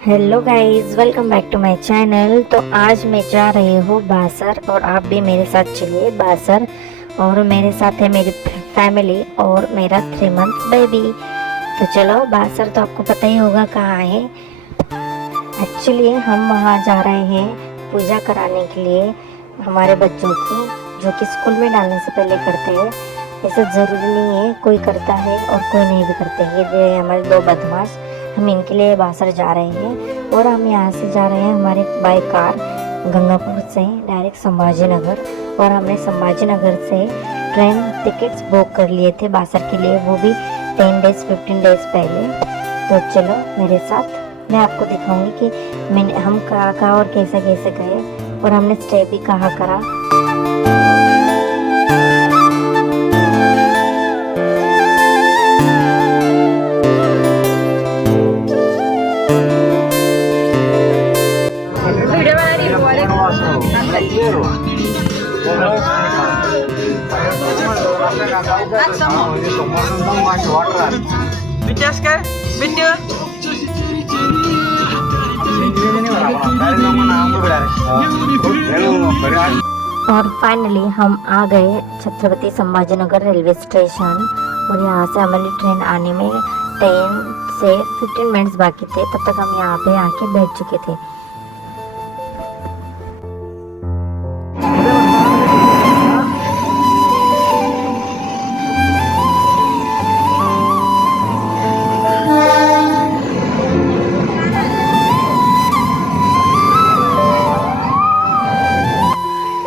Hello guys, welcome back to my channel. तो आज मैं जा रही हूँ बासर और आप भी मेरे साथ चलिए बासर। और मेरे साथ है मेरी फैमिली और मेरा 3 मंथ बेबी। तो चलो बासर, तो आपको पता ही होगा कहाँ है। एक्चुअली हम वहाँ जा रहे हैं पूजा कराने के लिए हमारे बच्चों की, जो कि स्कूल में डालने से पहले करते हैं। ऐसा ज़रूरी नहीं है, कोई करता है और कोई नहीं भी करते हैं। ये हमारे 2 बदमाश, हम इनके लिए बासर जा रहे हैं। और हम यहाँ से जा रहे हैं हमारे बाई कार गंगापुर से डायरेक्ट संभाजी नगर। और हमने संभाजी नगर से ट्रेन टिकट्स बुक कर लिए थे बासर के लिए, वो भी 10 डेज 15 डेज पहले। तो चलो मेरे साथ, मैं आपको दिखाऊंगी कि हम कहाँ कहाँ और कैसे कैसे गए और हमने स्टे भी कहाँ करा। और फाइनली हम आ गए छत्रपति संभाजीनगर रेलवे स्टेशन। और यहाँ से हमारी ट्रेन आने में 10 से 15 मिनट्स बाकी थे, तब तक हम यहाँ पे आके बैठ चुके थे।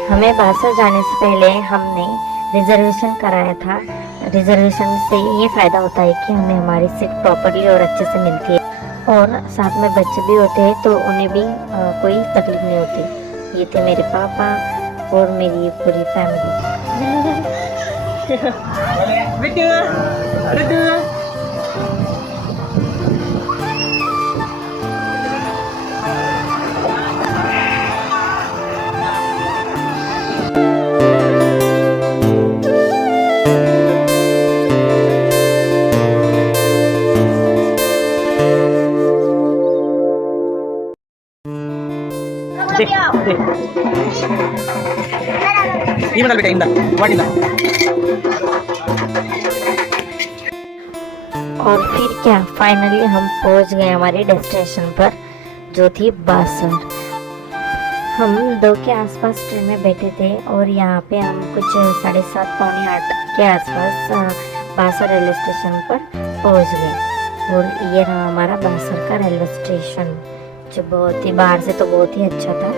हमें बासर जाने से पहले हमने रिजर्वेशन कराया था। रिजर्वेशन से ये फ़ायदा होता है कि हमें हमारी सीट प्रॉपरली और अच्छे से मिलती है, और साथ में बच्चे भी होते हैं तो उन्हें भी कोई तकलीफ नहीं होती। ये थे मेरे पापा और मेरी पूरी फैमिली। बेटा इंदा वाटिंदा। और फिर क्या, फाइनली हम पहुंच गए हमारे डेस्टिनेशन पर, जो थी बासर। हम 2 के आसपास ट्रेन में बैठे थे और यहाँ पे हम कुछ 7:30 पौने 8 के आसपास बासर रेलवे स्टेशन पर पहुंच गए। और ये रहा हमारा बासर का रेलवे स्टेशन, जो बहुत ही बाहर से तो बहुत ही अच्छा था।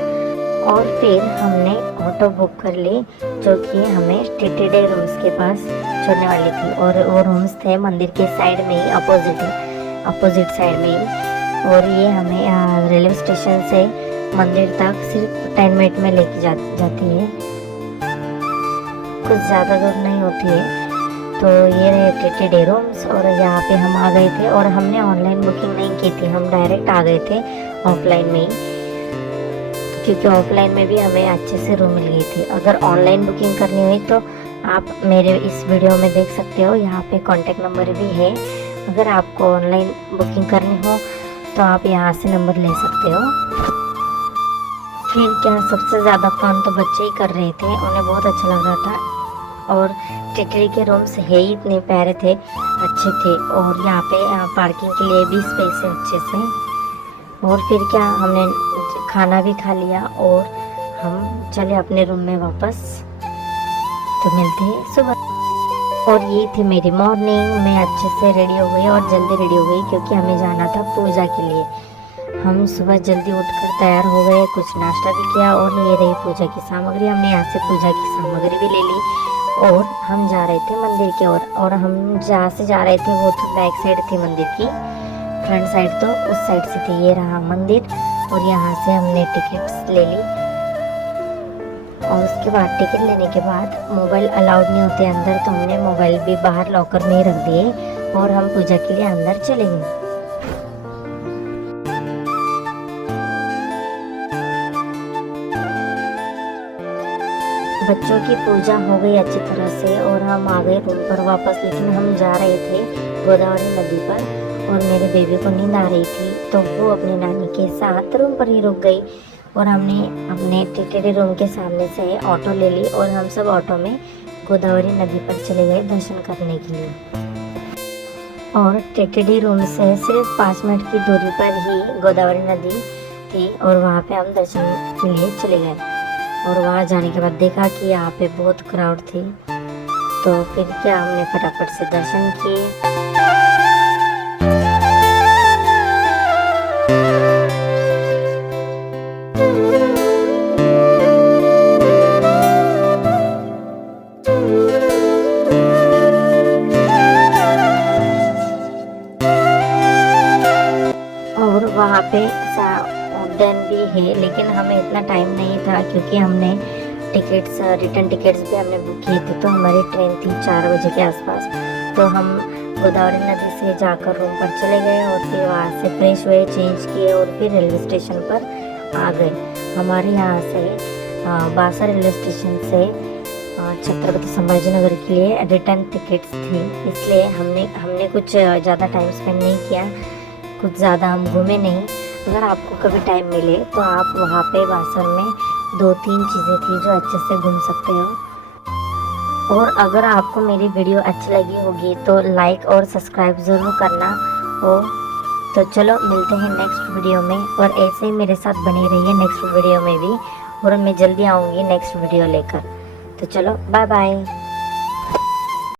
और फिर हमने ऑटो बुक कर ली, जो कि हमें टीटीडी रूम्स के पास छोड़ने वाली थी। और वो रूम्स थे मंदिर के साइड में ही, अपोजिट साइड में ही। और ये हमें रेलवे स्टेशन से मंदिर तक सिर्फ 10 मिनट में लेके जाती है, कुछ ज़्यादा दूर नहीं होती है। तो ये रहे टीटीडी रूम्स। और यहाँ पे हम आ गए थे और हमने ऑनलाइन बुकिंग नहीं की थी, हम डायरेक्ट आ गए थे ऑफलाइन में ही, क्योंकि ऑफलाइन में भी हमें अच्छे से रूम मिल गई थी। अगर ऑनलाइन बुकिंग करनी हुई तो आप मेरे इस वीडियो में देख सकते हो, यहाँ पे कॉन्टेक्ट नंबर भी है। अगर आपको ऑनलाइन बुकिंग करनी हो तो आप यहाँ से नंबर ले सकते हो। फिर क्या, सबसे ज़्यादा फन तो बच्चे ही कर रहे थे, उन्हें बहुत अच्छा लग रहा था। और टिटरी के रूम्स है ही इतने प्यारे थे, अच्छे थे। और यहाँ पे पार्किंग के लिए भी स्पेस है अच्छे से। और फिर क्या, हमने खाना भी खा लिया और हम चले अपने रूम में वापस। तो मिलते हैं सुबह। और ये थी मेरी मॉर्निंग। मैं अच्छे से रेडी हो गई और जल्दी रेडी हो गई, क्योंकि हमें जाना था पूजा के लिए। हम सुबह जल्दी उठकर तैयार हो गए, कुछ नाश्ता भी किया। और ये रही पूजा की सामग्री, हमने यहाँ से पूजा की सामग्री भी ले ली। और हम जा रहे थे मंदिर की ओर। और हम जहाँ से जा रहे थे वो तो बैक साइड थी मंदिर की, फ्रंट साइड तो उस साइड से थी। ये रहा मंदिर। और यहाँ से हमने टिकट्स ले ली। और उसके बाद टिकट लेने के बाद मोबाइल अलाउड नहीं होते अंदर, तो हमने मोबाइल भी बाहर लॉकर में ही रख दिए और हम पूजा के लिए अंदर चले गए। बच्चों की पूजा हो गई अच्छी तरह से और हम आ गए रूम पर वापस। लेकिन हम जा रहे थे गोदावरी नदी पर और मेरे बेबी को नींद आ रही थी, तो वो अपनी नानी के साथ रूम पर ही रुक गई और हमने अपने टीटीडी रूम के सामने से ऑटो ले ली और हम सब ऑटो में गोदावरी नदी पर चले गए दर्शन करने के लिए। और टीटीडी रूम से सिर्फ 5 मिनट की दूरी पर ही गोदावरी नदी थी और वहाँ पे हम दर्शन के लिए चले गए। और वहाँ जाने के बाद देखा कि यहाँ पे बहुत क्राउड थी, तो फिर क्या हमने फटाफट से दर्शन किए। और वहाँ पे उद्यान भी है, लेकिन हमें इतना टाइम नहीं था क्योंकि हमने टिकट्स रिटर्न टिकट्स भी हमने बुक किए थे, तो हमारी ट्रेन थी 4 बजे के आसपास। तो हम गोदावरी नदी से जाकर रूम पर चले गए और फिर वहाँ से फ्रेश हुए, चेंज किए और फिर रेलवे स्टेशन पर आ गए। हमारे यहाँ से बासा रेलवे स्टेशन से छत्रपति संभाजीनगर के लिए रिटर्न टिकट्स थी, इसलिए हमने कुछ ज़्यादा टाइम स्पेंड नहीं किया, कुछ ज़्यादा हम घूमे नहीं। अगर आपको कभी टाइम मिले तो आप वहाँ पे बासर में 2-3 चीज़ें थी जो अच्छे से घूम सकते हो। और अगर आपको मेरी वीडियो अच्छी लगी होगी तो लाइक और सब्सक्राइब ज़रूर करना हो। तो चलो मिलते हैं नेक्स्ट वीडियो में, और ऐसे ही मेरे साथ बने रहिए नेक्स्ट वीडियो में भी, और मैं जल्दी आऊँगी नेक्स्ट वीडियो लेकर। तो चलो बाय बाय।